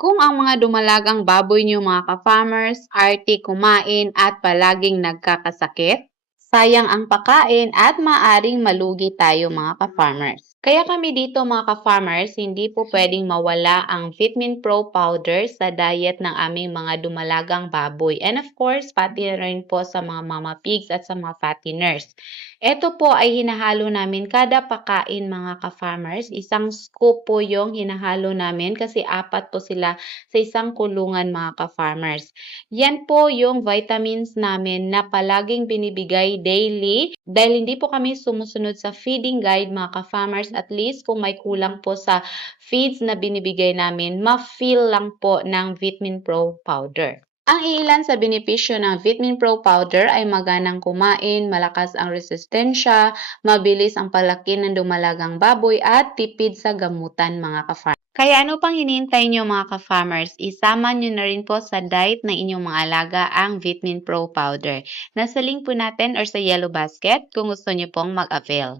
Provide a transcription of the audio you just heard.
Kung ang mga dumalagang baboy niyo mga ka-farmers, arte kumain at palaging nagkakasakit, sayang ang pagkain at maaring malugi tayo mga ka-farmers. Kaya kami dito mga ka-farmers, hindi po pwedeng mawala ang Vitamin Pro powder sa diet ng aming mga dumalagang baboy. And of course, pati rin po sa mga mama pigs at sa mga fatteners. Ito po ay hinahalo namin kada pakain mga ka-farmers. Isang scoop po yung hinahalo namin kasi apat po sila sa isang kulungan mga ka-farmers. Yan po yung vitamins namin na palaging binibigay daily dahil hindi po kami sumusunod sa feeding guide mga ka-farmers. At least kung may kulang po sa feeds na binibigay namin, ma-fill lang po ng Vitamin Pro powder. Ang ilan sa benepisyo ng Vitamin Pro powder ay maganang kumain, malakas ang resistensya, mabilis ang palaki ng dumalagang baboy at tipid sa gamutan mga ka-farmers. Kaya ano pang hinihintay nyo mga ka-farmers? Isama nyo na rin po sa diet ng inyong mga alaga ang Vitamin Pro powder. Nasa link po natin or sa yellow basket kung gusto nyo pong mag-avail.